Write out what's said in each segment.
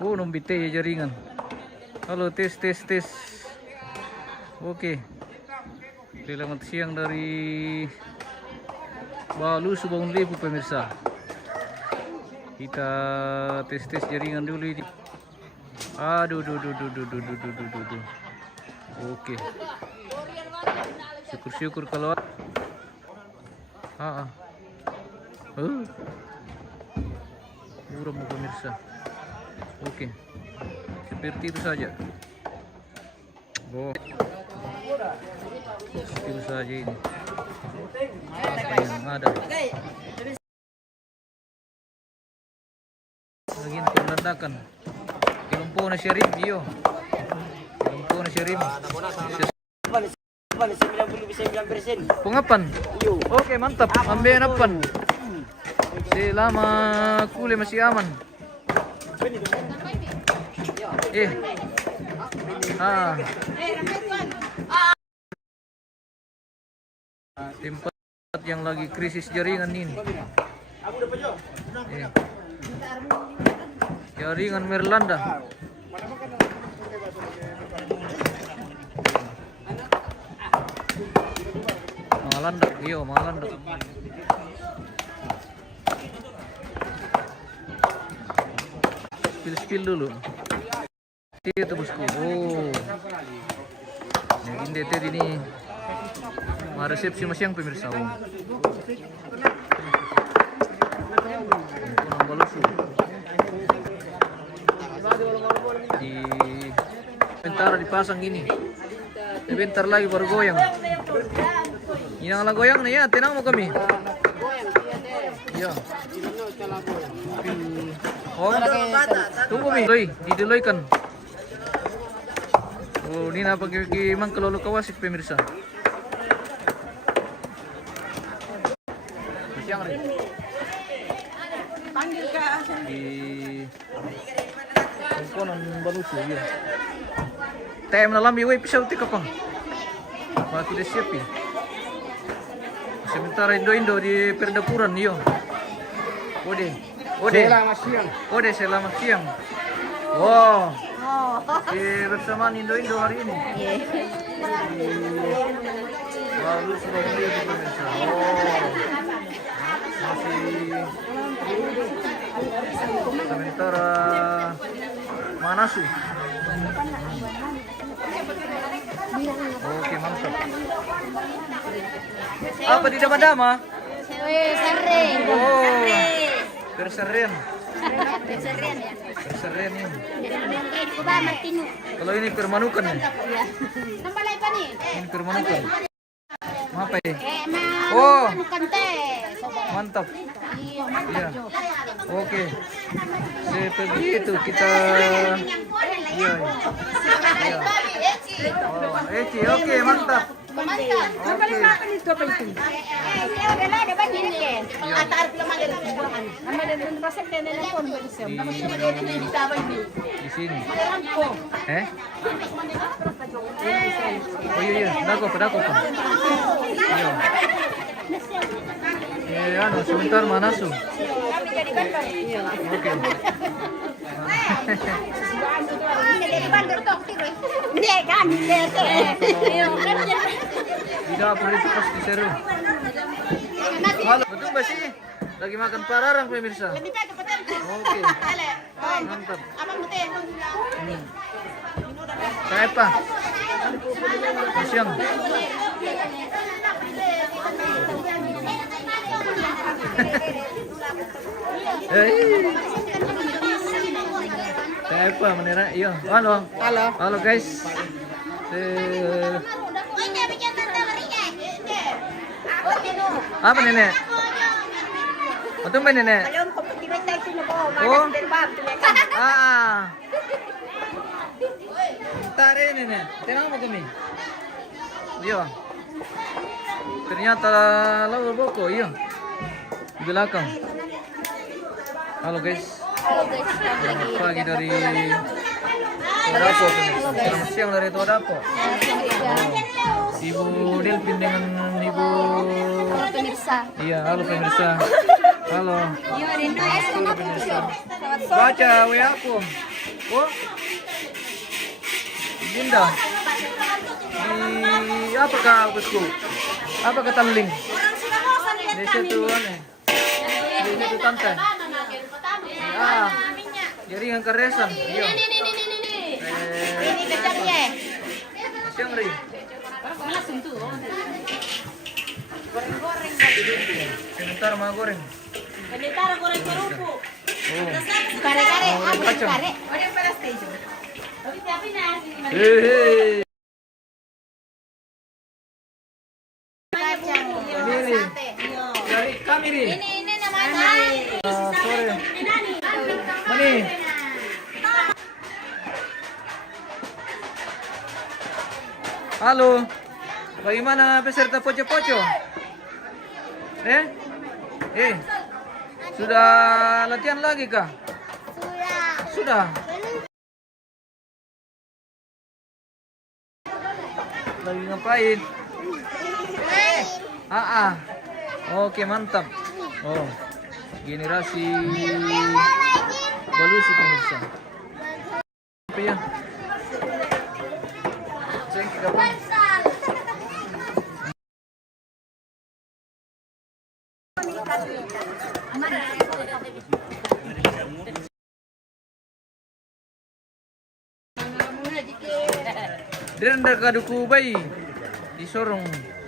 Oh, nombite ya jaringan. Halo, tes tes tes. Oke. Selamat siang dari Balu Subang Lebu pemirsa. Kita tes-tes jaringan dulu ini. Aduh, duh. Oke. Syukur-syukur kalau buram pemirsa. Oke. Seperti itu saja. Oh. Seperti itu saja ini. Apa yang ada? Lagi pelandakan. Ilumpo na siya rin, iyo. Ilumpo na siya rin. Pungapan? Oke, mantap. Ambil apan. Selama kule masih aman. Tempat yang lagi krisis jaringan ini. Jaringan Merlanda. Mangalandak, iyo, mangalandak. Spill dulu. Itu bosku. Oh. Ini tadi ini resepsi siang pemirsa. Kurang balusu. Di bentar dipasang gini. Bentar lagi baru goyang. Ini yang goyang nih ya, tenang mau kami. Iya. Oh, tunggu mi. Dideloikan. Oh, ini apa gimana kalau lu kawasik pemirsa? Siang nih. Panggil ke di komponen balusu ya. Tem dalam iwe pisau ti kapang. Waktu dia siap ya. Sementara Indo di perdapuran yo. Ode. Selamat siang. Ode selamat siang. Wow. Bersamaan Indo hari ini. Lalu sudah beli di pemirsa. Masih sementara Manasu. Oke, mantap. Apa di dama-dama? Sereng. Oh, perseren. Perseren ya. Perseren ini. Martinu. Kalau ini permanukan ya? Nambalay pa ni. Ini permanukan. Apa ya? Oh, mantap. Iya. Oke. Seperti itu kita. Iya. Oh, oke, mantap. Di sini. Oh iya, dako pa. Iya. Sebentar Manasu. Oke. Tidak perlu itu pasti seru. Halo, betul mbak sih? Lagi makan pararang pemirsa. Oke. Mantap. Kayak apa? Siang. Kayak apa menira? Iya. Halo guys. Apa nenek? Betul mbak nenek? Oh. Tare nenek. Tenang mau kami. Iya. Ternyata lalu boko, iya. Di belakang. Halo guys. Selamat pagi dari Todapo. Selamat siang dari Todapo. Ibu Delpin dengan Ibu pemirsa. Iya, halo pemirsa. Halo. Yo, rindu es sama puso. Baca WA aku. Oh. Bunda. Di apa kah bosku? Apa kata link? Di situ aneh. Di situ tante. Ah. Jadi yang keresan. Iya. Ini kecangnya. Siang ri. Sebentar mau goreng. Sebentar goreng kerupuk. Oh. Kare-kare, apa Kacang. kare? Tapi tapi nasi. Hehe. Kacang. Ini dari kami nih. Ini namanya. Sore. Mani. Halo. Bagaimana peserta poco-poco? Sudah latihan lagi kah? Sudah. Lagi ngapain? Oke, mantap. Oh, generasi balusi pemirsa. Apa ya? Cengkeh kapan? Direnda kaduku bayi di sorong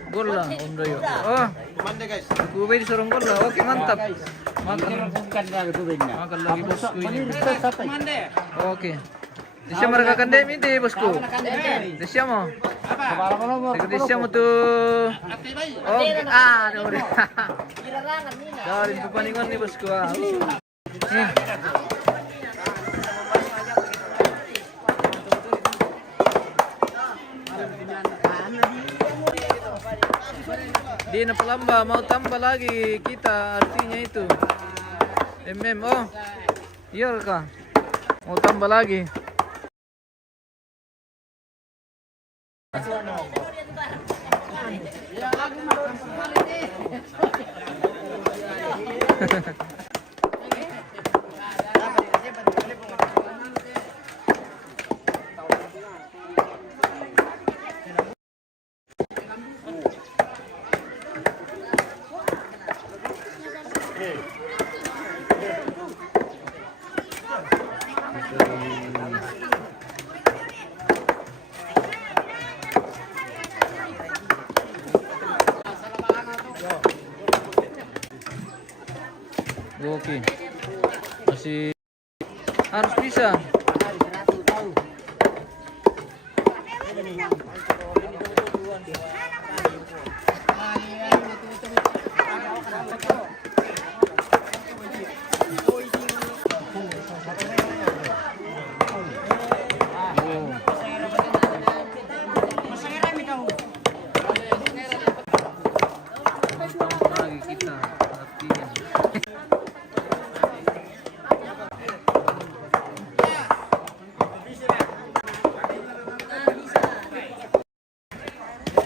gola Om Doyo. Oh, duku bayi di sorong gola. Oke, mantap. Makan lagi bosku ini. Oke. Di siya mereka kandemi di bosku. Di siya mo. Di siya mo tuh. Oke, udah. Dari pepaningan nih bosku. Nih. Di Napalamba mau tambah lagi kita artinya itu oh iya kah mau tambah lagi. Oke. Masih harus bisa. Lagi kita latihan.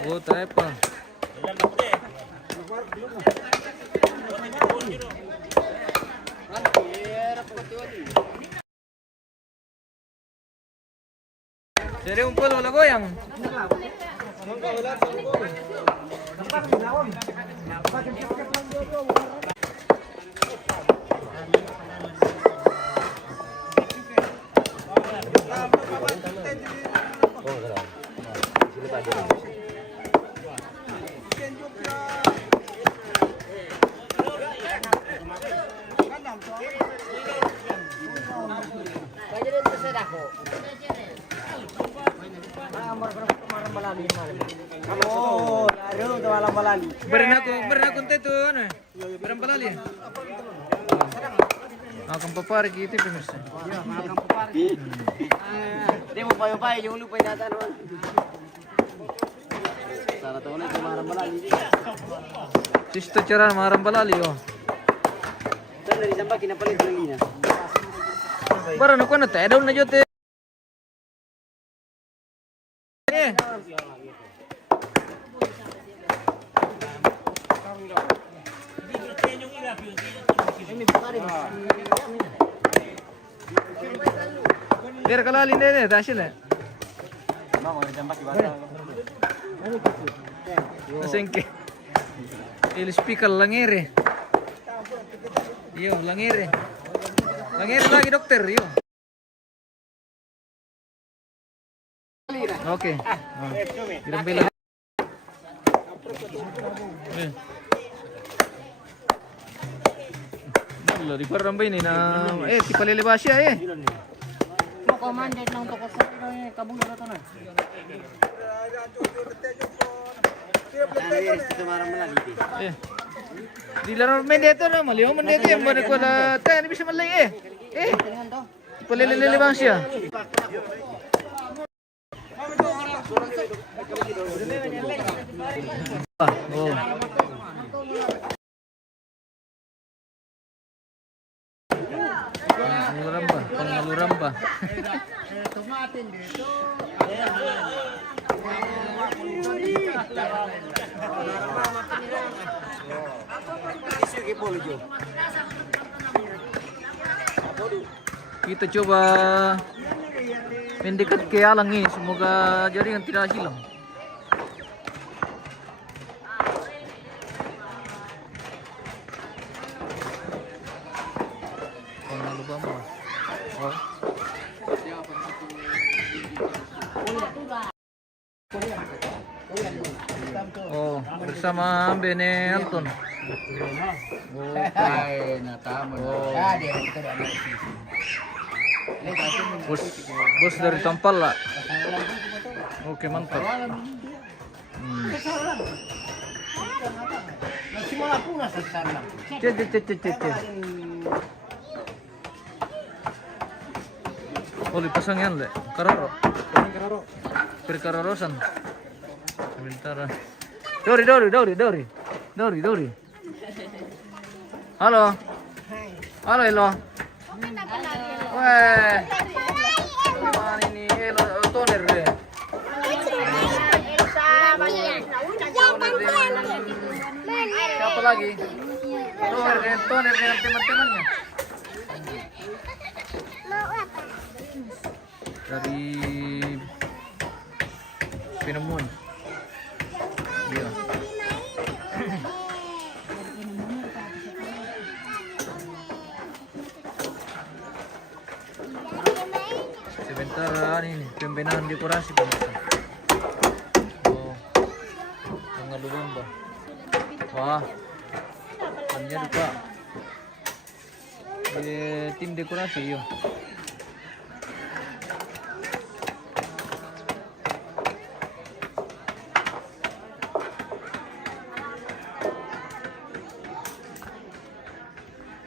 Oh, tayo pa. Jadi umpul wala goyang. Oh, laro ke malam balali. Beren aku itu ano eh. Beren palali. Akan papari gitu pemirsa. Dia mau payo-payo yung lupa yung nata naman. Sana taon na malam balali. Sisto cara marang palali oh. Sana rin sampai kinapalit lagi na. Beren ako na tayo na jote. Biar kalalin deh hasil ya. Mau dijambak gimana? Nasengke. Il speaker langere. Yo, langere. Langere lagi dokter, yo. Oke. Dirembel. Lah di parambay ni na ti palilibas siya eh. Mau komandan ng toko sa kabung na to na. Tumarang malali. Eh. Di laro men dito na maliw man dito yung mana ko la tayo ni bisa malay eh. Eh. Palilibas siya. Oh. Pangaluram ba? Kita coba mendekat ke alang ini, semoga jaringan tidak hilang. Oh, bersama Bene Anton. Oh, bos dari Tampal lah. Oke, mantap. Oh, dipasang yan le. Kararo. Perkararosan. Sebentar. Dori. Halo. Halo, Elo. Weh. Gimana ini? Elo toner deh. Siapa lagi? Toner dengan teman-temannya. Dari Pinemun. Iya. Sebentar ini pembenahan dekorasi pemirsa. Oh, pengalu domba. Wah, banyak juga. Tim dekorasi yo.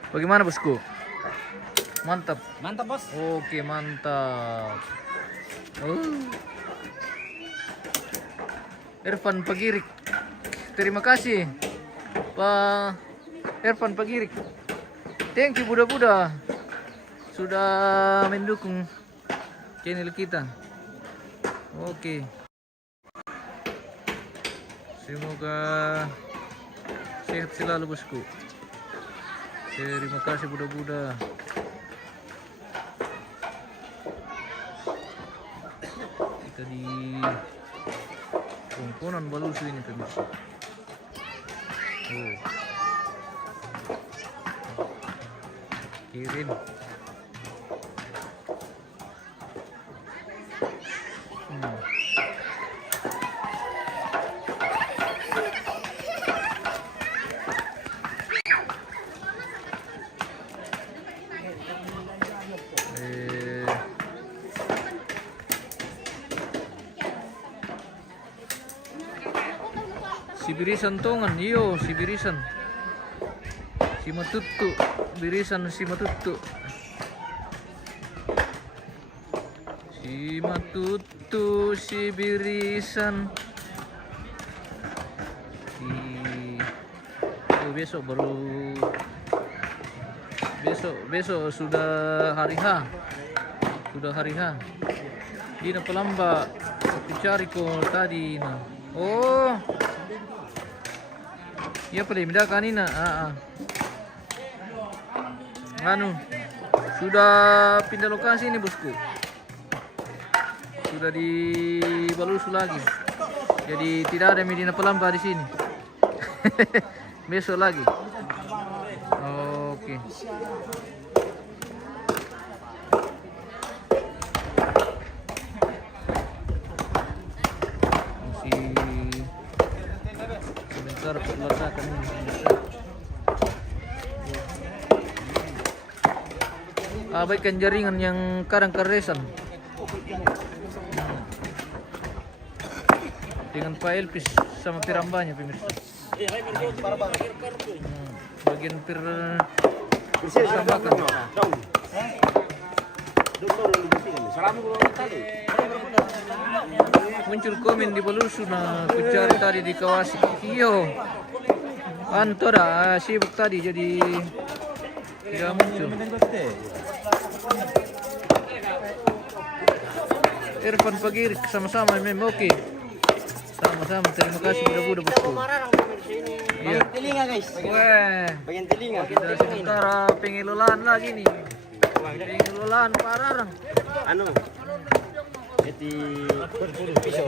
Bagaimana bosku? Mantap. Mantap, Bos. Oke, mantap. Irfan Pagirik. Terima kasih Pak Irfan Pagirik. Thank you Buddha sudah mendukung channel kita. Oke. Semoga sehat selalu bosku. Terima kasih Buddha. Kita di Kongkonan Balusu ini pemirsa. Oh. Kirim. Si birisan tongan, iyo si birisan. Si matutu, birisan si matutu. Si matutu, si birisan. Besok baru besok sudah hari H. Sudah hari H. Di Napalamba aku cari ko tadi nah. Oh. Iya pala minda kanina. Anu sudah pindah lokasi ini bosku. sudah di Balusu lagi. Jadi tidak ada Medina Pelamba di sini. Besok lagi. Oke. Masih sebentar perletakan ini. Abaikan jaringan yang kadang keresan. Dengan Pak Elpis sama pirambanya pemirsa. Bagian pir tambahkan. Muncul komen di Balusu nah kucari tadi di kawasan. Iyo. Antora sibuk tadi jadi tidak muncul. Irfan Pagir sama-sama oke. Sama-sama, terima kasih budak-budak bosku. Iya. Telinga guys. Weh, Bagian telinga. kita sementara pengelolaan lagi nih. Pengelolaan pararang. Anu. Jadi pisau.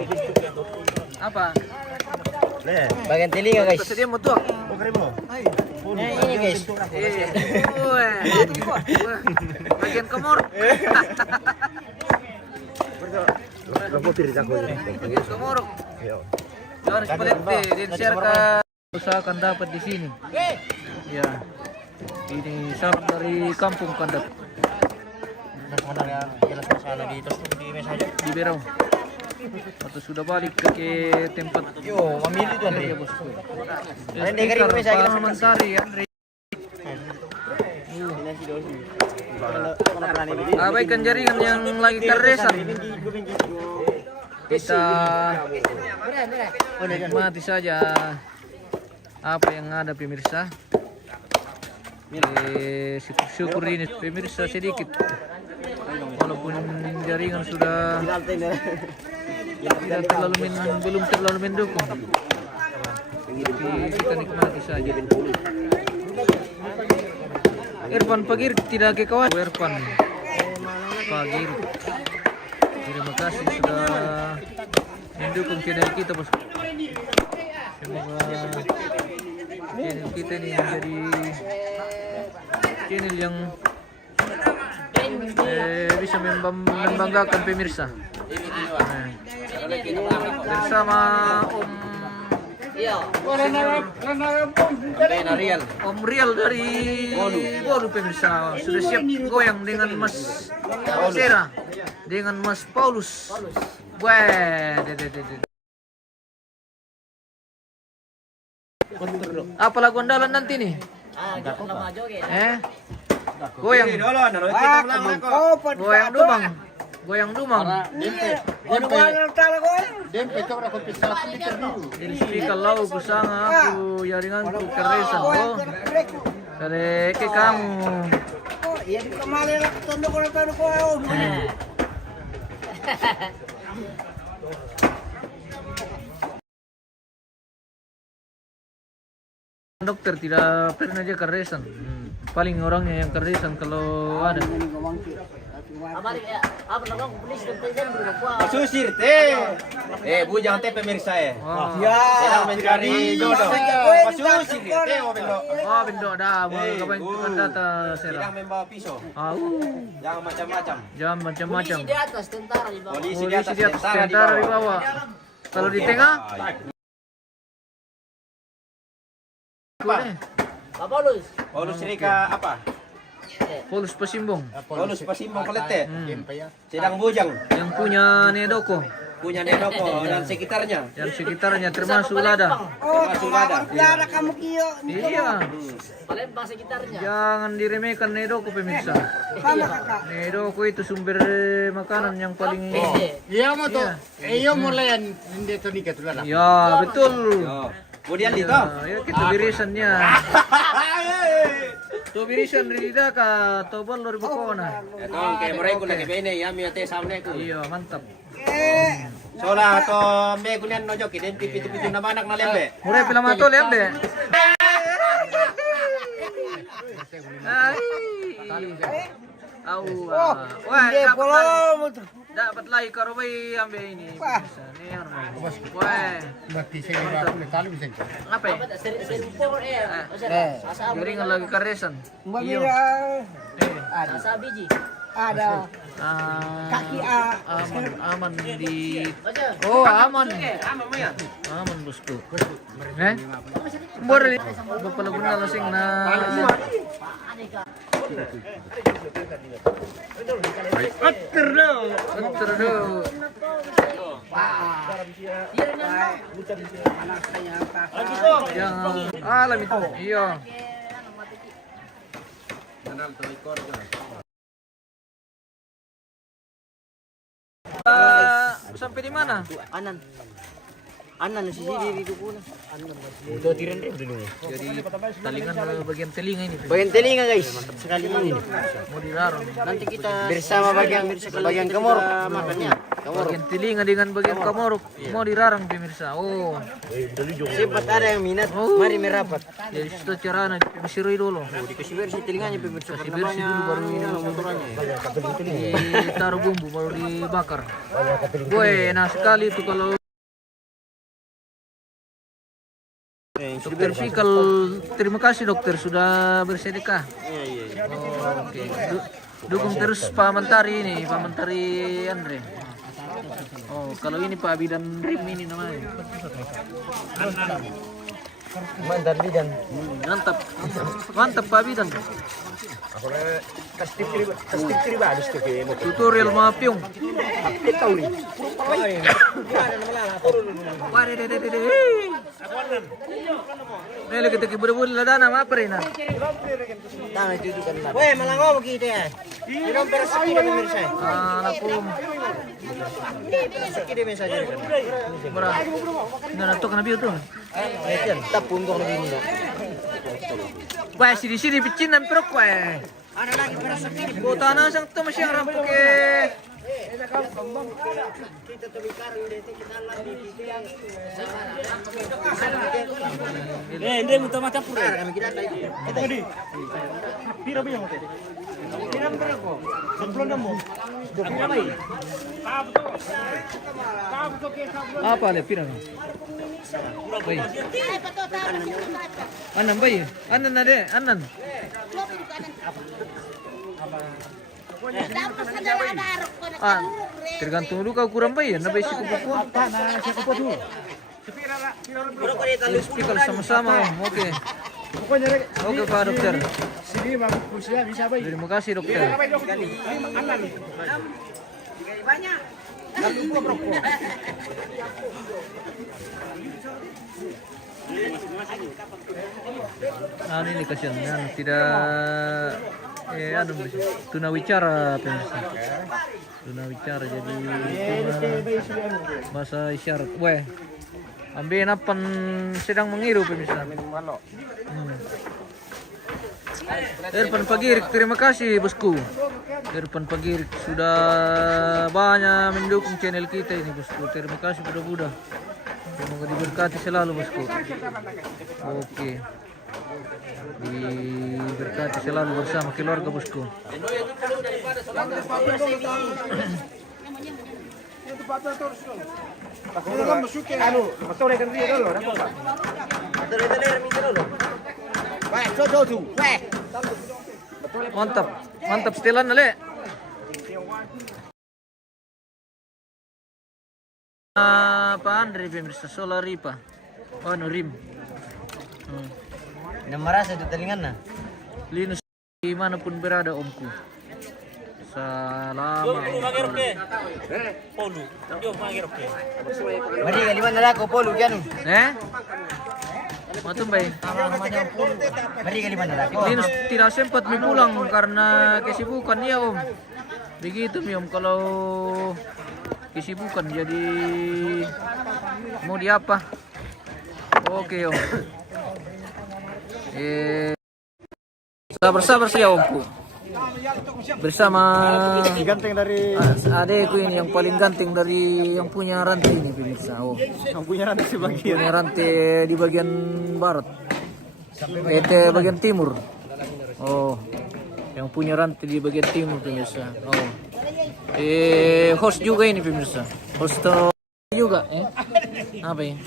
Apa? Bagian telinga guys. Sedia mau tuang. Oh keren mo. Ini guys. Weh. Bagian komor. Lopo pirit ako ini. Bagian komor. Yo. Jangan sepelte, di-share ke usahakan dapat di sini. Ya. Ini sahabat dari kampung Kandat. Jelas masalah di tos di mes aja. Di Berau. Atau sudah balik ke tempat. Yo, mamili tuan Iya, deh. bosku. Andre, kari ko, bisa kita Mentari, Andre. Abaikan jaringan yang lagi keresan. Kita nikmati saja apa yang ada pemirsa. Syukur ini pemirsa sedikit. Walaupun jaringan sudah tidak belum terlalu mendukung. Tapi kita nikmati saja. Irfan Pagir tidak ke kawan. Irfan Pagir. Terima kasih sudah mendukung channel kita bos. Semoga channel kita ini menjadi channel yang bisa membanggakan pemirsa. Bersama Om Rial dari Bolu pemirsa sudah siap goyang dengan Mas Sera, dengan Mas Paulus. Wah, apa lagu andalan nanti nih? Goyang. Goyang dumang. Goyang dumang. Ilfi kalau kusanga aku jaringan ku keresan oh. Kare ke kamu. Dokter tidak pernah aja keresan. Paling orangnya yang keresan kalau ada. Susir teh. Bujang teh pemirsa ya. Sedang mencari jodoh. Susir teh bendo. Oh, bendo dah. Mau kapan data Sera. Sedang membawa pisau. Jangan macam-macam. Jangan macam-macam. Polisi di atas, tentara di bawah. Polisi di atas, tentara di bawah. Kalau di tengah? Pak Paulus. Paulus Rika apa? Paulus Pasimbong. Paulus Pasimbong Kalete. Sedang bujang. Yang punya Nedoko. Punya Nedoko dan sekitarnya. Dan sekitarnya termasuk Lada. Termasuk Lada. Iya. Palembang sekitarnya. Jangan diremehkan Nedoko pemirsa. Nedoko itu sumber makanan yang paling Iya mo to. Iyo mo layan hindi to ni katulala. Ya, betul. Kemudian dito. Ya, kita birisannya. To birisan rida ka to bon lor bukona. Ito, kay Moray ko lagi bene, yami ate samne ko. Iya, mantap. Sola to me kulian no joki den pipi-pipi na manak na lembe. Murah pila matol ya, Be. Ay. Wah, dapat lagi karo bay ambil ini. Bisa nih Wah. Berarti saya udah tali bisa. Apa ya? Jaringan lagi karesan. Iya. Sa biji. Ada kaki A. Aman di. Oh, aman. Aman bosku. Boleh. Bapak lagu na lasing na. Atter do. Yang alam itu. Iya. Sampai di mana? Anan si Sidi di puna. Udah tiran rin dulu. Jadi talingan bagian telinga ini. Bagian telinga guys. Sekali ini. Mau dilarang. Nanti kita bersama bagian kamor makannya. Bagian telinga dengan bagian kamorok mau dirarang pemirsa. Oh. Sempat ada yang minat. Mari merapat. Jadi sudah caranya disirui dulu. Dikasih bersih telinganya pemirsa. Kasih bersih dulu baru ditaruh bumbu baru dibakar. Woi, enak sekali itu kalau Dokter Fikal, terima kasih dokter sudah bersedekah. Oh, oke. Dukung terus Pak Mentari ini, Pak Mentari Andre. Oh, kalau ini Pak Bidan Rim ini namanya. Mantan bidan. Mantap. Mantap Pak Bidan. Tutorial mga piyong. Wari de. Mele kita kibur-bur ladana apa rena. Tangan dudukan lah. Weh, malango kita ya. Minum persegi dengan mirsa. Anakku. Persegi dengan saja. Berapa? Nggak natok na biyo tuh. Ayan, tapun ko lebih muna. Wah, sini picin ng perok wah. Ada lagi persegi. Buta na sang to masyang rampok eh. Kita tulikan dito kita lagi Hindi mo tama tapos. kami kita tayo. Kita di. Pira ba yung hotel? Pira ko. Sablon na mo. Apa le pirang? Bay. Anan bay? Anan na de, anan. Ah, tergantung dulu kau kurang bay, na bay si kupu. Speaker sama-sama, oke. Oke Pak Dokter. Sini Bang Kursia bisa bay. Terima kasih dokter. Ah, ini kasihan tidak tunawicara pemirsa. Tunawicara jadi bahasa isyarat. Weh, ambil napan sedang mengiru pemirsa. Irfan Pagirik, terima kasih bosku. Irfan Pagirik sudah banyak mendukung channel kita ini bosku. Terima kasih budak-budak. Semoga diberkati selalu bosku. Oke. Diberkati selalu bersama keluarga bosku. Mantap, mantap setelan nale. Pak Andre pemirsa Solaripa. Oh, no rim. Merasa di telingan na. Linus dimanapun berada omku. Selama Mari kali mana lah kau polu kian. Matumbay. Mari kali mana lah. Linus tidak sempat pulang karena kesibukan dia om. Begitu mi om kalau kesibukan jadi mau di apa? Oke om. Sabar saja omku. Bersama Ganteng dari adekku ini yang paling ganteng dari yang punya rantai ini pemirsa. Oh, yang punya rantai sebagian. punya rantai di bagian barat. Bagian timur. Oh, Yang punya rantai di bagian timur pemirsa. Oh. Host juga ini pemirsa. Host juga ya. Apa ya?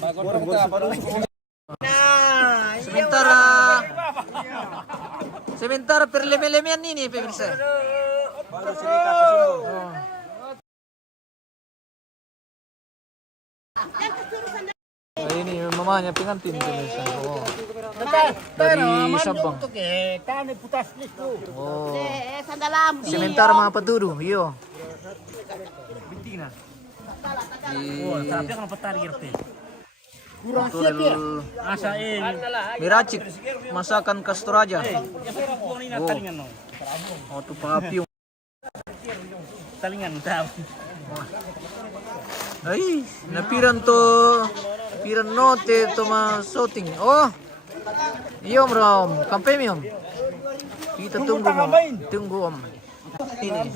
Sementara perleme-lemean ini pemirsa. Oh. Nah, ini mamanya pengantin pemirsa. Oh. Dari Sabang. Oh. Sementara mga patudo, iyo. Betul. Miracik masakan Kasturaja. Oh, tu papiung. Ay, napiran to piran note to masoting. Oh. Iyom ram, kampemium. Kita tunggu mo. Tunggu om. Ini.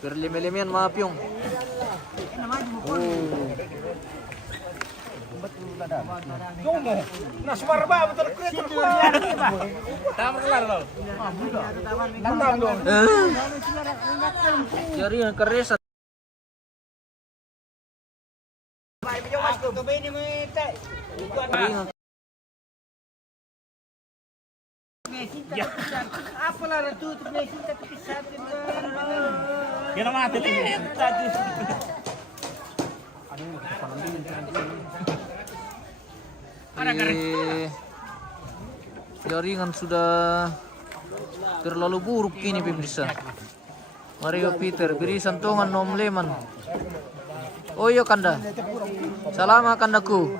Perleme-lemean mapiung. Oh. Jari yang keresan. Jaringan sudah terlalu buruk ini pemirsa. Mario Peter beri santungan nom leman. Oh iya kanda, salam kandaku.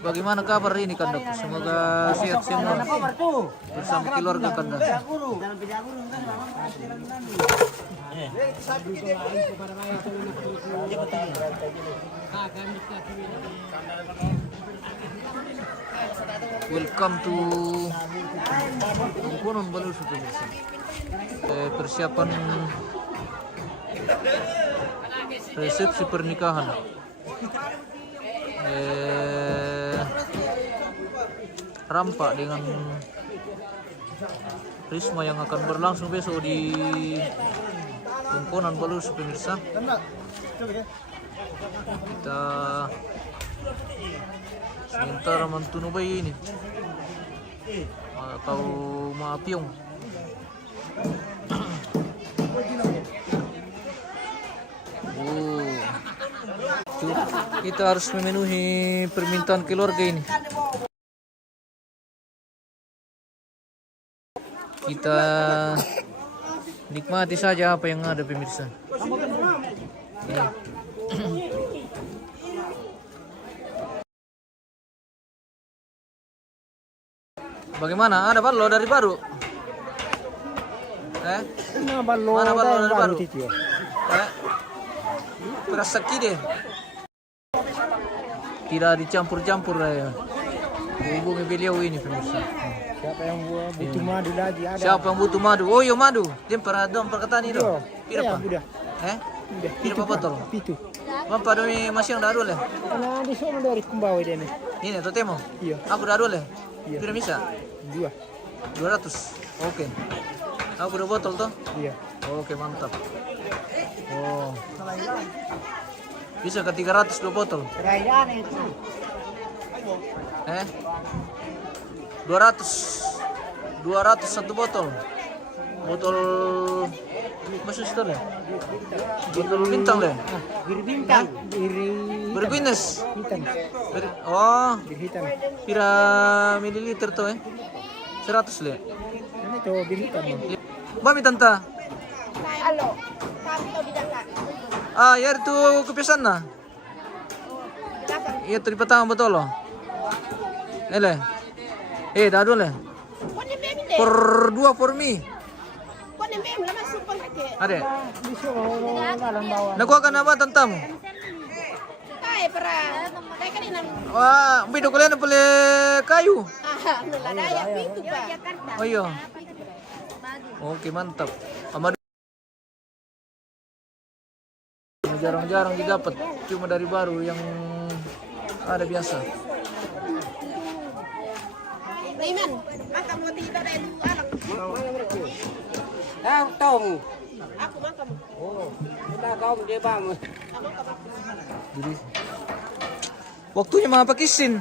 Bagaimana kabar ini kandaku? Semoga sehat semua bersama keluarga kanda. Welcome to Tungkunan Balus pemirsa. Persiapan resepsi pernikahan. Rampak dengan Risma yang akan berlangsung besok di Tungkunan Balus pemirsa. Kita sementara mantunu bayi ini atau maapiong. Oh, kita harus memenuhi permintaan keluarga ini. Kita nikmati saja apa yang ada pemirsa. Ya. Bagaimana? Ada ballo dari baru? Mana ballo dari baru? Berasaki deh. Tidak dicampur-campur ya. Hubungi beliau ini pemirsa. Siapa yang butuh madu lagi ada. Siapa yang butuh madu? Oh iya madu. Dia pernah dong perkataan itu. Pira apa? Pira apa botol? Pitu. Mampa demi masih yang daru leh. Karena di sana dari kumbawa dia nih. Ini totemo. Iya. Aku daru leh. Iya. Pira bisa? 200. Oke. Aku udah botol toh? Iya. Oke, mantap. Oh. Bisa ke 300 dua botol. Perayaan itu. 200 satu botol. Botol masuk store ya? Botol bintang deh. Berbintang. Berguinness. Hitam. Oh, Berhitam. pira mililiter tuh 100 le. Ini tuh berhitam. Mami tanta. Halo, kanto di data. Ah, ya itu kepisan na. Iya tuh di petang betul loh. Ele. Dah dulu le. Kone bebe deh. Per 2 for me. Kone bebe lah masuk pake. Ada. Bisa orang bawa. Nakuha apa tantamu? Tay para. Tay kanina. Wah, bido kalian boleh kayu. Nula daya pintu pa. Oh iya. Oke, mantap. Amad jarang-jarang didapat, cuma dari baru yang ada biasa. Rayman, maka mau tidak ada itu anak. Tahu. Aku makan. Oh, kita kau dia bang. Jadi waktunya mga pakisin.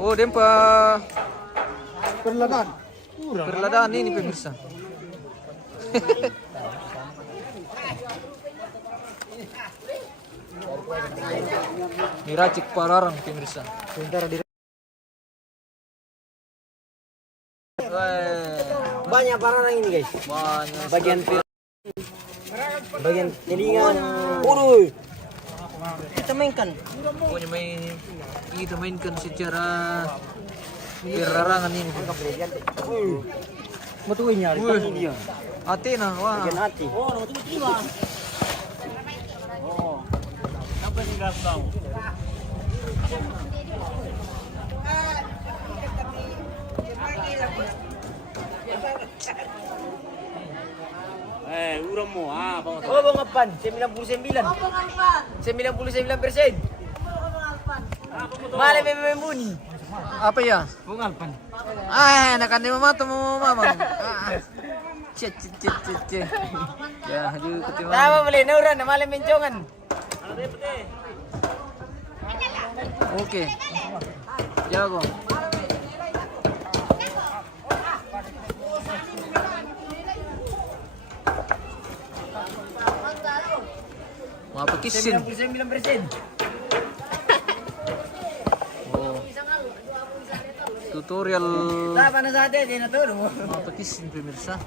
Oh, dia pa Perlahan. perladaan ini pemirsa. Diracik pararang pemirsa. Sebentar di Weh, banyak barang ini guys. banyak Bagian telinga. Waduh. Kita mainkan. pokoknya kita mainkan secara perarangan ini. Betulinya ini dia. Athena, wah. Bagian hati. Oh, bang Apan, 99. 99%. Malam memang bunyi. Apa ya? Bungal pan. Ah, enakan di mama mo mamang. Cek. Ya, haju ketimbang. Tama beli nauran na malam mencongan. Oke. Jago. Mau apa kisin? 99%. Oh. Tutorial Tama na sa atin, din na to. mau apa kisin pemirsa.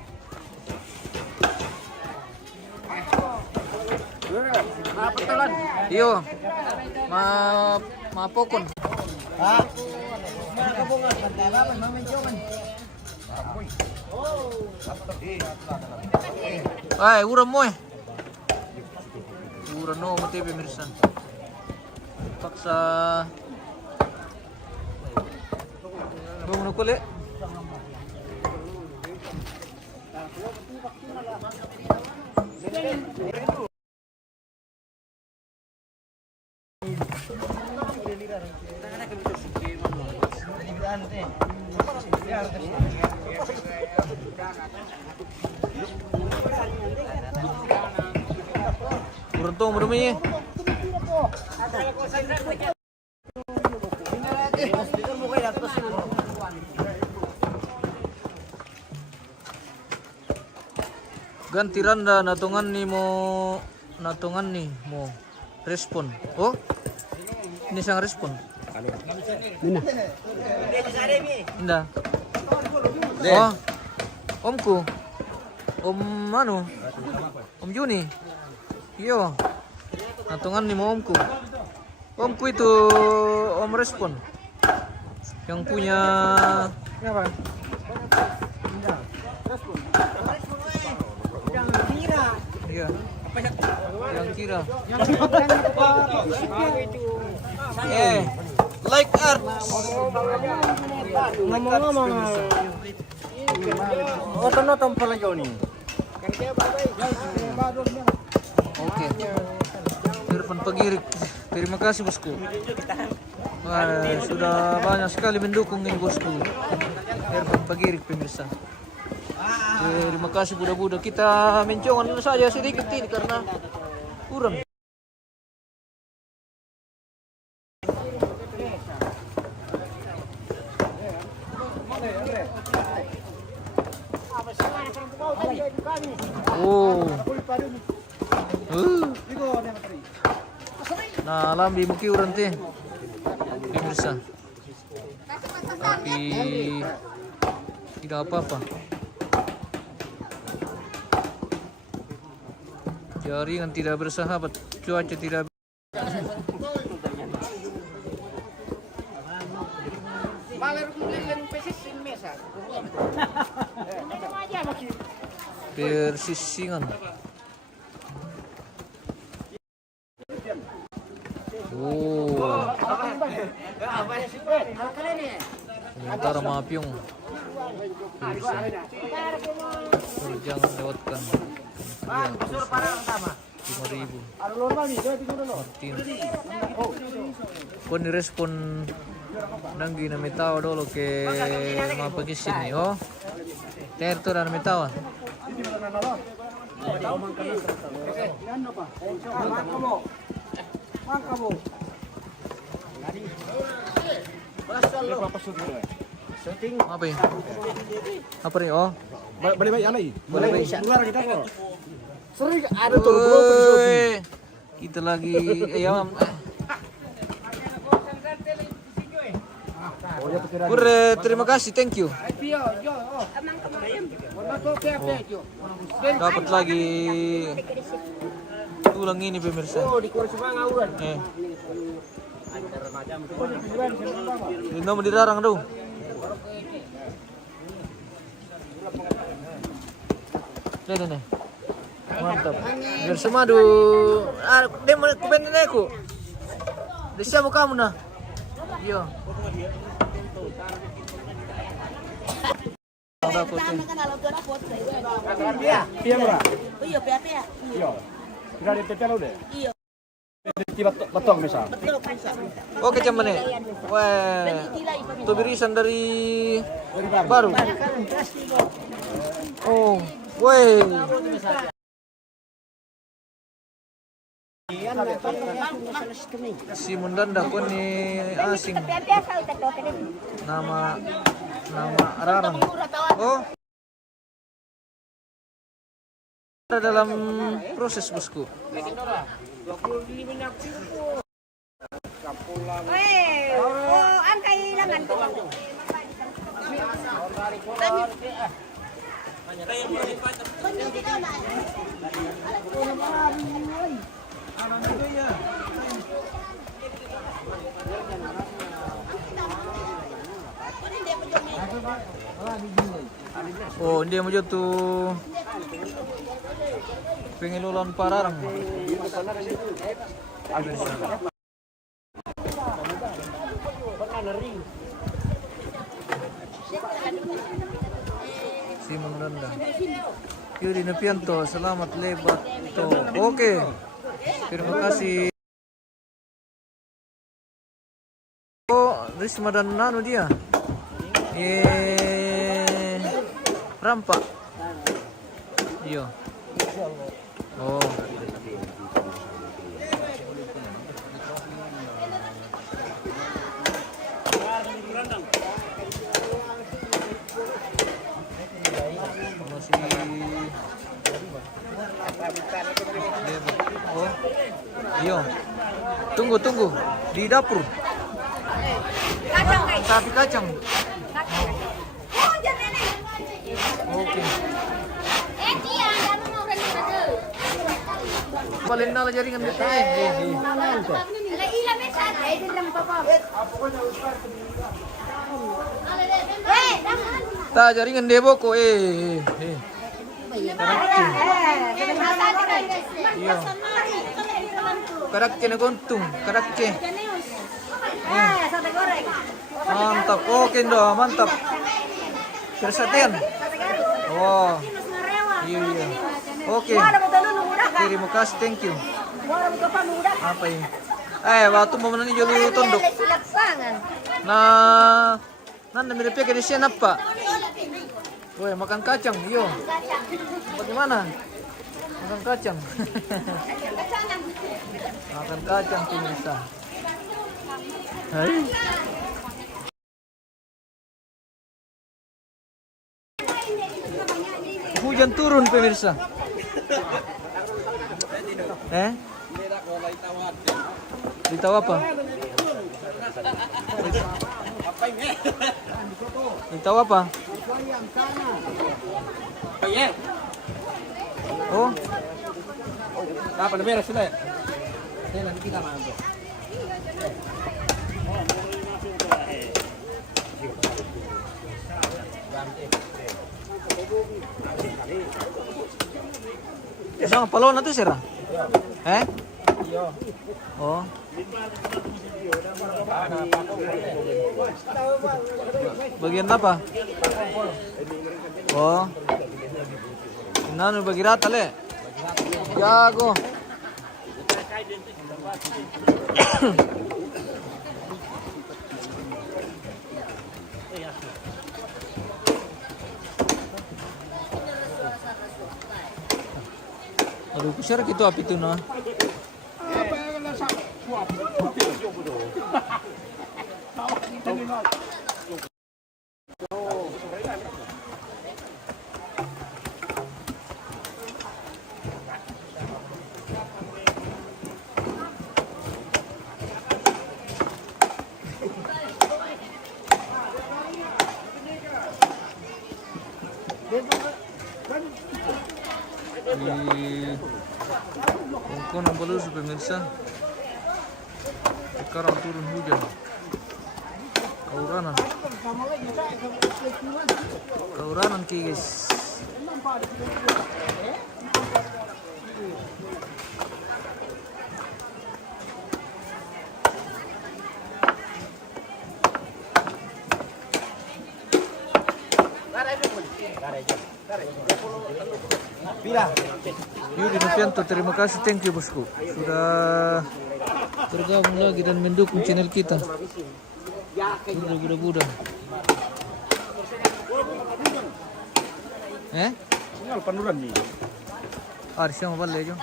Apa talan? Iyo. Mapokon. Ha? Mana kabungan pantalaman mamencongan. Ay, uram mo eh. Uram no mo tayo pemirsa. Paksa. Bang na kulit. Beruntung berumi. Ganti randa natungan ni mo respon. Oh, ini sang respon. Indah. Oh, omku, om Manu, om Juni. Iyo, natungan ni mo omku. Omku itu om respon. Yang punya iya. Yang kira. Like art. Ngomong-ngomong. Oh, nonton pala Joni. Oke. Irfan Pagirik. Terima kasih bosku. Wah, sudah banyak sekali mendukung ini bosku. Irfan Pagirik pemirsa. Terima kasih budak-budak, kita mencongan saja sedikit ini karena kurang. Oh. Nah, lambi muki urang teh. Pemirsa. Tapi tidak apa-apa. Jaringan tidak bersahabat, cuaca tidak. Persisingan. Oh. Sementara mapiong. Jangan lewatkan. Iya, 5.000. Ano normal nih? Dua tiga dulu. Martin. Kung nirespon nang ginamitaw dolo ke mga pagisin ni oh. Terto na namitaw. Apa ya? Apa nih oh? Balik baik alai. Boleh baik. Keluar kita kok. Sering ada Woi, kita lagi ayam. Pure, terima kasih, thank you. Dapat lagi tulang ini pemirsa. Ini mau dilarang dong. Nih. Mantap. Biar semadu. Dia mau kubenin aku. Di siapa kamu nah? Iya. Iya murah. Iya, pia. Iya. Tidak ada PP lo deh. Iya. Tiba batong misal. Betul, bisa. Oke cuman nih. Wah. Itu birisan dari baru. Oh, woi. Si Mundanda ko ni asing nama Rarang. Oh. Ada dalam proses bosku. Ang kailangan ko. Oh, dia mau jatuh pengelolaan Pararang. Si Mundanda. Yuri Nepianto, selamat lebat to. Oke. Terima kasih. Oh, Risma dan Nano dia. Rampak. Iya. Oh. Oh. Iya. Tunggu di dapur. Sapi kacang. Oke. Paling nala jaringan dito Ta jaringan debo ko Karakce na guntung, karakce. Mantap, oke ndo, mantap. Persatian. Oh. Iya. Oke. Terima kasih, thank you. Apa ini? Waktu mau menani jolu tondok. Nah, nanda miripnya ke di sini apa? Woi, makan kacang, yo. Bagaimana? Makan kacang. Makan kacang pemirsa. Hai. Hujan turun pemirsa. Ditahu apa? Ditahu apa? Oh. Apa namanya sila? Isang palo na to sira? Oh. Bagian apa? Oh. Nanu bagi rata le. Jago. Aduh, kusir gitu api itu nah. Di Tongkonan Balusu pemirsa, sekarang turun hujan, kauranan guys. Yudi Novianto, terima kasih, thank you bosku sudah tergabung lagi dan mendukung channel kita. Buda. Tinggal pandulan nih. Arsya mau balik aja.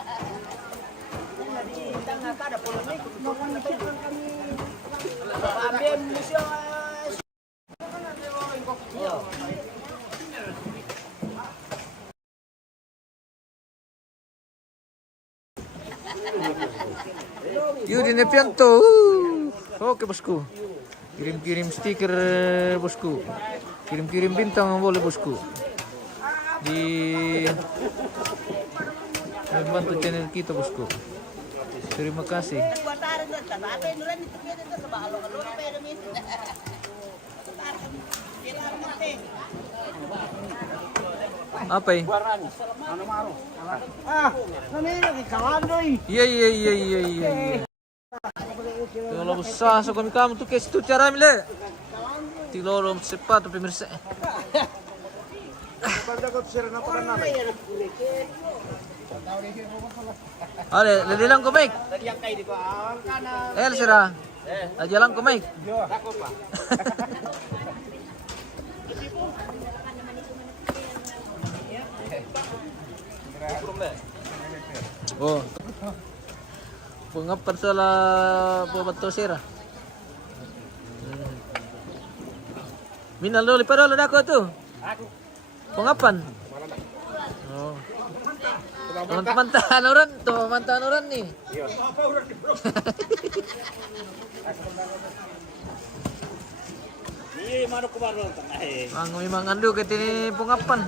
Yudi Novianto. Oke bosku. Kirim-kirim stiker bosku. Kirim-kirim bintang boleh bosku. Di membantu channel kita bosku. Terima kasih. Apa ini? Iya. Kalau besar so kami kamu tuh kes tu cara mile. Tilolo cepat pemirsa. Ale, ladilang ko mic. Sira. Aja lang ko mic. Oh. Pengapan salah buat sira. Minal dulu padahal ada aku tuh. Pengapan? Oh. Mantan orang nih. Iya, mana kemarin tengah. Memang andu ketini pengapan.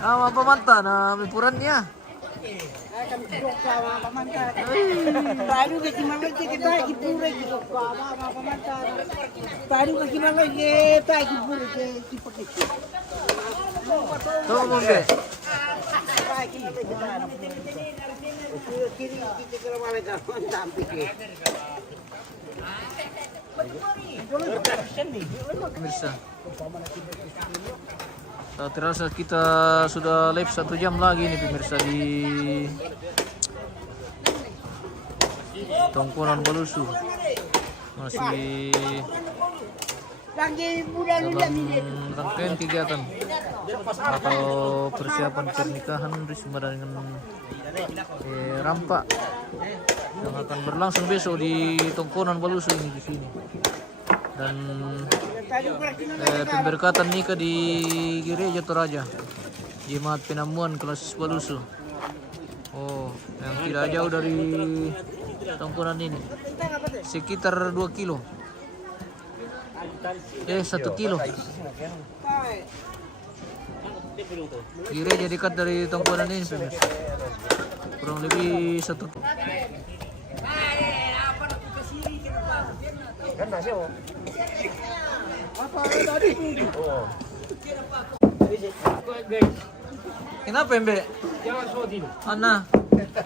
Apa mantan? Liburannya. Baru ke gimana kita hibur gitu. Apa mantan. Baru ke gimana kita hibur gitu. Tuh mungkin. Kiri kita kalau mau jalan sampai ke. Pemirsa. Tak terasa kita sudah live 1 jam lagi nih pemirsa di Tongkonan Balusu. Masih dalam rangkaian kegiatan atau persiapan pernikahan Risma dengan Rampak yang akan berlangsung besok di Tongkonan Balusu ini di sini. Dan pemberkatan nikah di Gereja Toraja Jemaat Penamuan Kelas Balusu. Oh, yang tidak jauh dari Tongkonan ini, sekitar 2 kilo. 1 kilo. Gereja dekat dari Tongkonan ini pemirsa. Kurang lebih 1 Kan nasi oh. Kenapa Embe? Jangan sotin. Ana,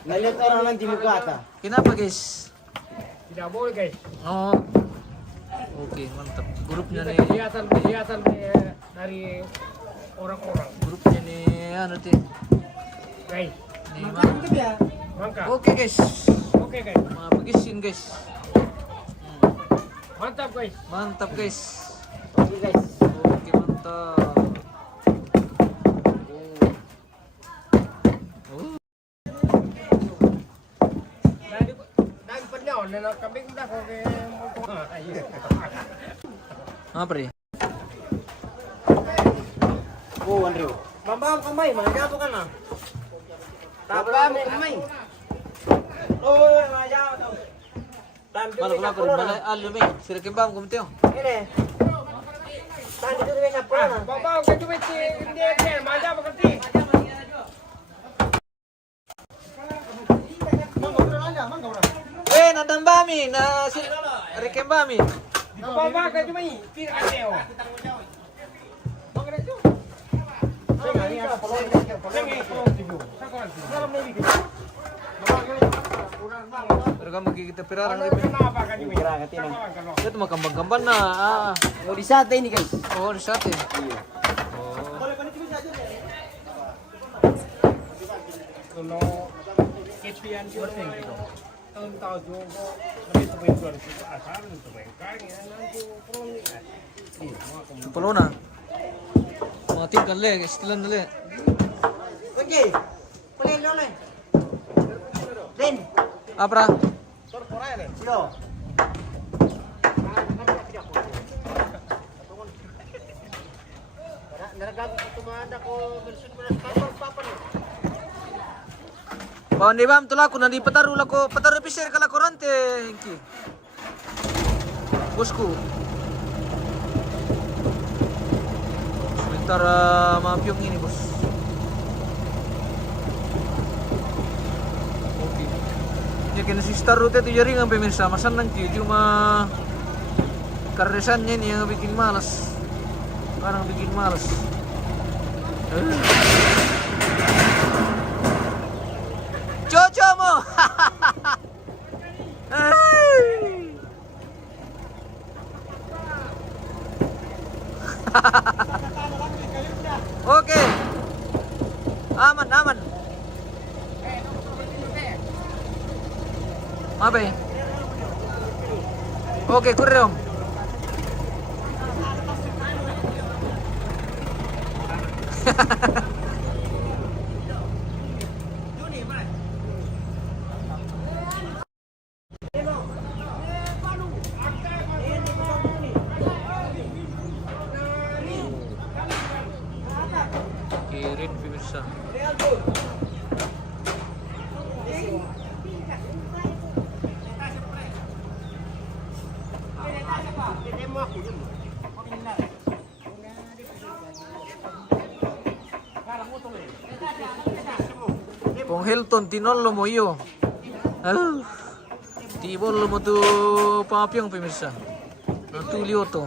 Ngeliat orang nanti muka ata. kenapa guys? Tidak boleh guys. Oh, oke mantap. Grupnya nih, Kelihatan dari orang-orang. grupnya nih, nanti Guys, nih bang. Mangga. Oke guys. Oke guys. Mapagisin guys. Mantap guys. Mantap guys. Oke guys. Oke mantap. Dahil pa niya, kambing na ko kay Apa pre? Oh, Andrew. Mambam kamay, mga po ka na. Mambam kamay. Oh, mga daw. Malah kenapa malah alu me. Sira kembang kumteo. Ini. Tadi itu dia siapa? babaw ka duwit si hindi yan, maja makanti. Nadang bami na si Rikembami. Babaw ka duwit, pira ka teo. Pero kamu kita pirarang rin. Kenapa ka duwit? Itu mah kambang-kambang na. Oh, di sate ini guys. Oh, di sate. Kalau kepian penting gitu. Tahun tahu juga lebih sebaik dua ribu asal itu baik kan ya nanti Tupalo na. Mga tingkan le, istilan na le. Oke. Boleh lole. Den. Apra? Yo. Bawan di bam tula ko nandi pataru pisir kala korante hingki. Bosku. Sebentar mampiyong ini bos. Oke. Ya kena sister rute tu jaring ang pemirsa masan nanti cuma karesannya nih yang bikin malas. Sekarang bikin malas. Jojo mo. Oke. Aman, aman. Apa ya? Oke, kurang. Kirin pemirsa. Pong Hilton tinolo mo iyo. Tibol mo tu papyong pemirsa. Natulio to.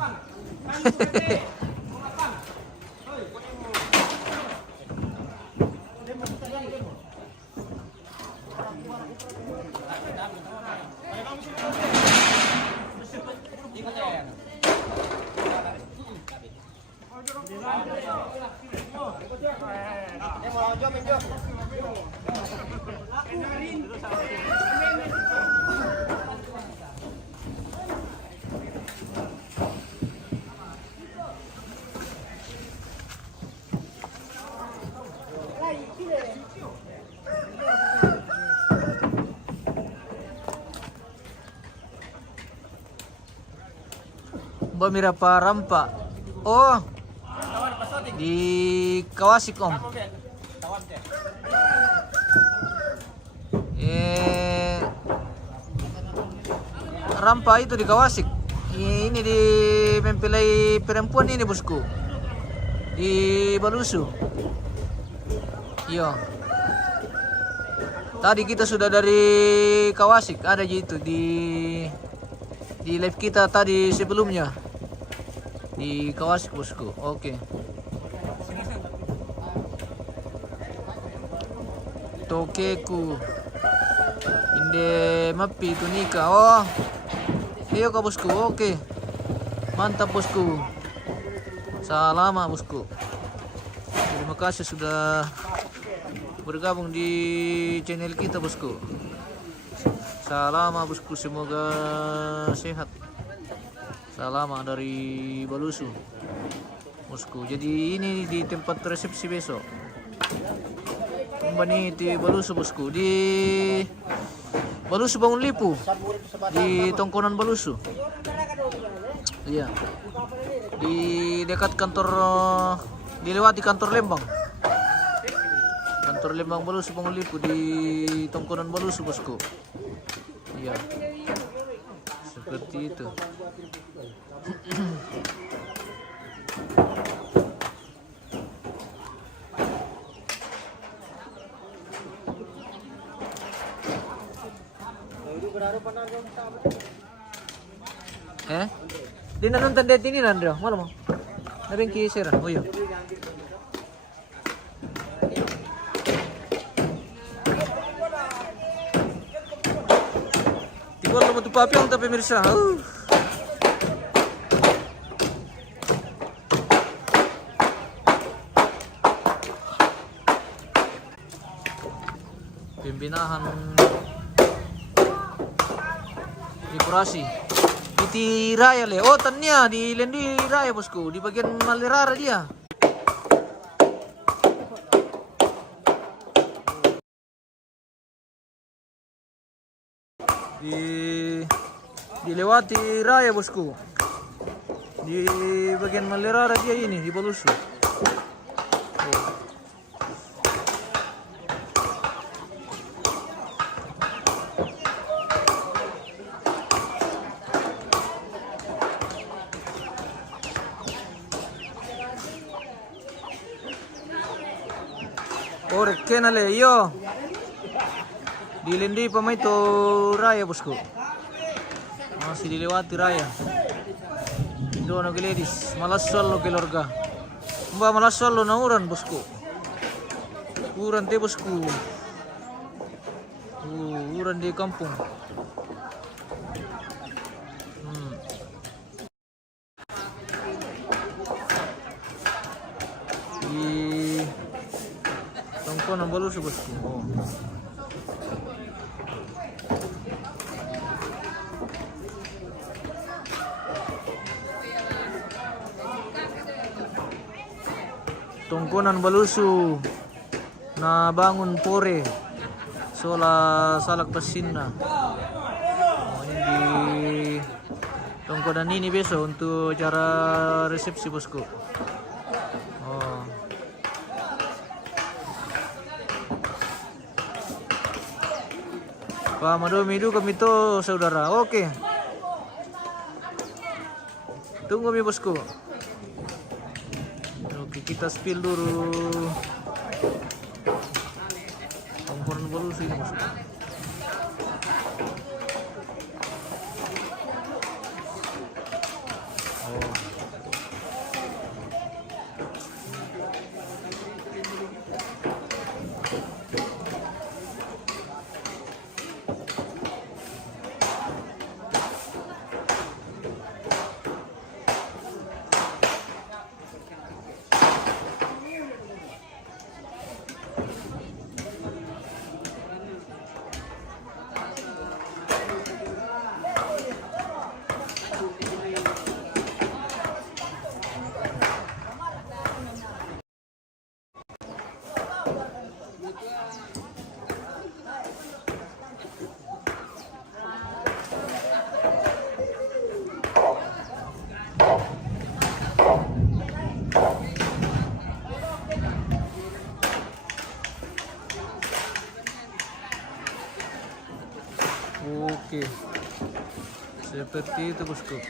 Bamira Parampa. Oh. Di Kawasik Om. Rampa itu di Kawasik. Ini di mempelai perempuan ini bosku. Di Balusu. Iya. Tadi kita sudah dari Kawasik, ada gitu di live kita tadi sebelumnya. Di Kawasik bosku. Oke. Tokeku. Inde mapi tunika. Oh. Iyo ka bosku. Oke. Mantap bosku. Salama bosku. Terima kasih sudah bergabung di channel kita bosku. Salam bosku, semoga sehat. Salam dari Balusu bosku. Jadi ini di tempat resepsi besok. Kembali di Balusu bosku, di Balusu Bangun Lipu, di Tongkonan Balusu. Iya. Di dekat kantor, dilewati kantor Lembang. Kantor Lembang Balusu Bangun Lipu di Tongkonan Balusu bosku. Iya. Seperti itu. Di nonton date ini Nandro, malam mau. Nabing kisir, oh iya. Tiba lo tu papi untuk pemirsa. Pembinaan dekorasi di Raya le. Oh tanya di Lendi Raya bosku, di bagian Malerara dia. Dilewati Raya bosku, di bagian Malerara dia ini di Balusu. Ore kenale yo di Lendi pamaito Raya bosku, masih dilewati Raya. Dono geledis malasol lo keluarga, mbak malasol lo nauran bosku, uran te bosku, uran di kampung. Di Tongkonan Balusu bosku. Oh. Tongkonan Balusu na bangun pore sola salak basinna. Oh, ini di Tongkonan ini besok untuk acara resepsi bosku. Oh. Pak Madomi itu kami tuh saudara. Oke. Tunggu mi bosku. Oke, kita spill dulu. Tongkonan Balusu ini bosku. Oke, seperti itu bosku.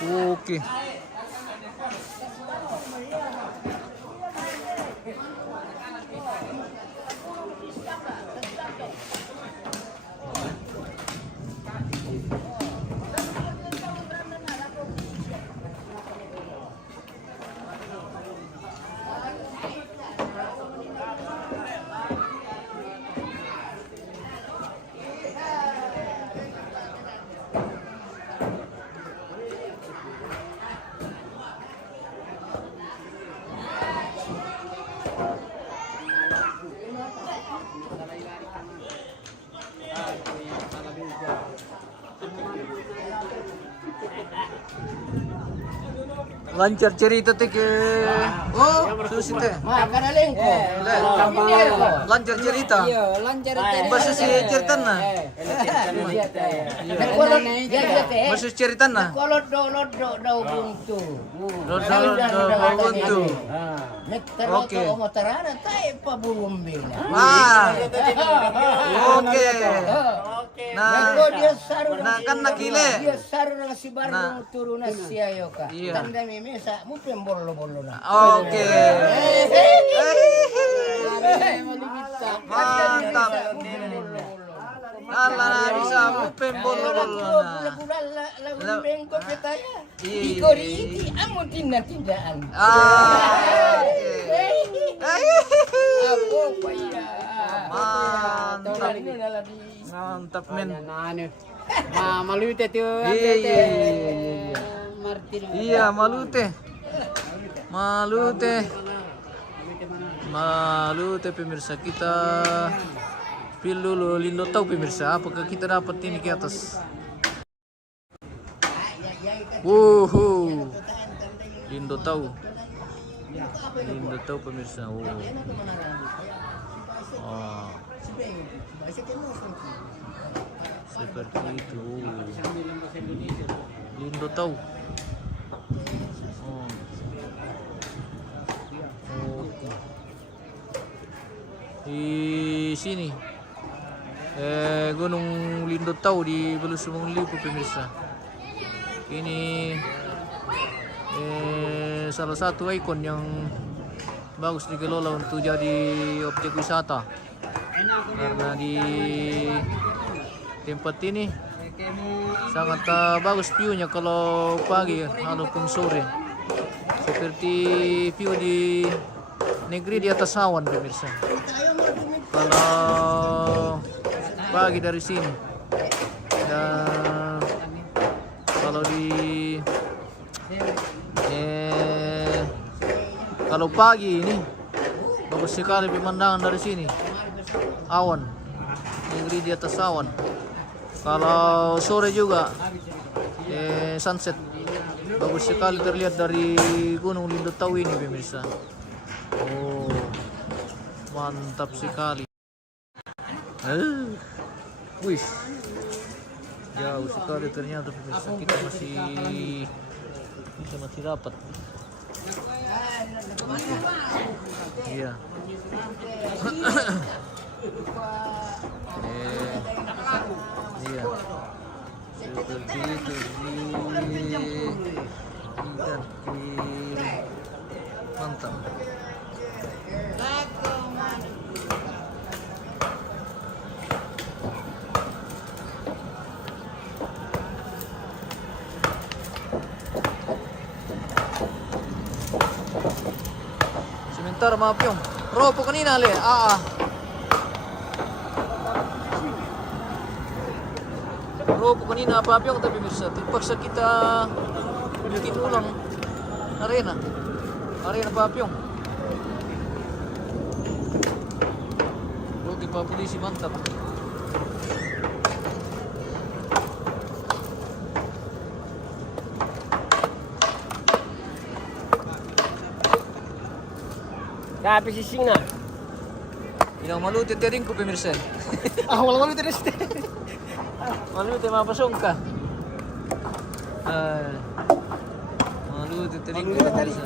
Oke. Lancar cerita teh ke susi teh. Makan alengko. Lancar cerita. Lancar Bahasa si cerita na. Bahasa cerita na. Kolot do buntu. Buntu. Oke. Motorana tay paburumbina. Wah. Oke. Nah, Dia saru kan nakile. Dia saru na si Barno turun na siya yoka. Iya. Tanda mimisa mo pembollo-bollo na. Oke. Mantap. Ala bisa mupin bolo-bolo na. Lagu petaya. Iya. Ikori iki amo tindak-tindakan. Aku paya. Mantap. Mantap men. Malute tuh. Iya. Martin. Iya, malute. Malute pemirsa kita. Pil dulu Lindo tahu pemirsa apakah kita dapat ini ke atas. Wuhu. Lindo tahu pemirsa. Oh. Seperti itu. Lindo tahu. Oh. Oke. Di sini Gunung Lindo Tahu di Belusumong Lipo pemirsa. Ini salah satu ikon yang bagus dikelola untuk jadi objek wisata. Karena di tempat ini sangat bagus view-nya kalau pagi ataupun sore. Seperti view di negeri di atas awan pemirsa. Kalau pagi dari sini, dan kalau kalau pagi ini bagus sekali pemandangan dari sini, awan, negeri di atas awan. Kalau sore juga sunset bagus sekali terlihat dari Gunung Lindo Tahu ini pemirsa. Oh, mantap sekali. Wih, jauh sekali ternyata pemirsa, kita masih dapat. Iya. Iya. Seperti itu mantap. Sebentar maaf yung ropo kanina le. Ropo kanina apa yung tapi bisa terpaksa kita bikin ulang arena papyong. Oke Pak Polisi mantap. Tapi sising na. Yang maluti tering ko pemirsa. Wala maluti rin siya. Maluti mapasong ka. Maluti tering ko pemirsa.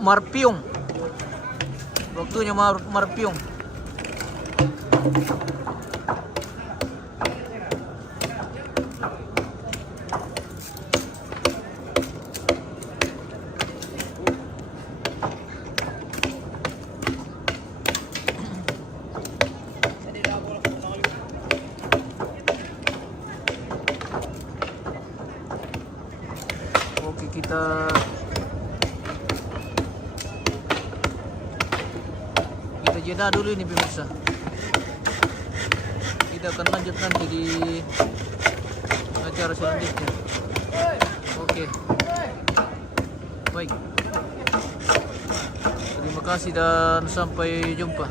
Marpiong. Waktunya marpiong. Oke, kita jeda dulu ini pemirsa. kita akan lanjut nanti di acara selanjutnya. Oke. Baik. Terima kasih dan sampai jumpa.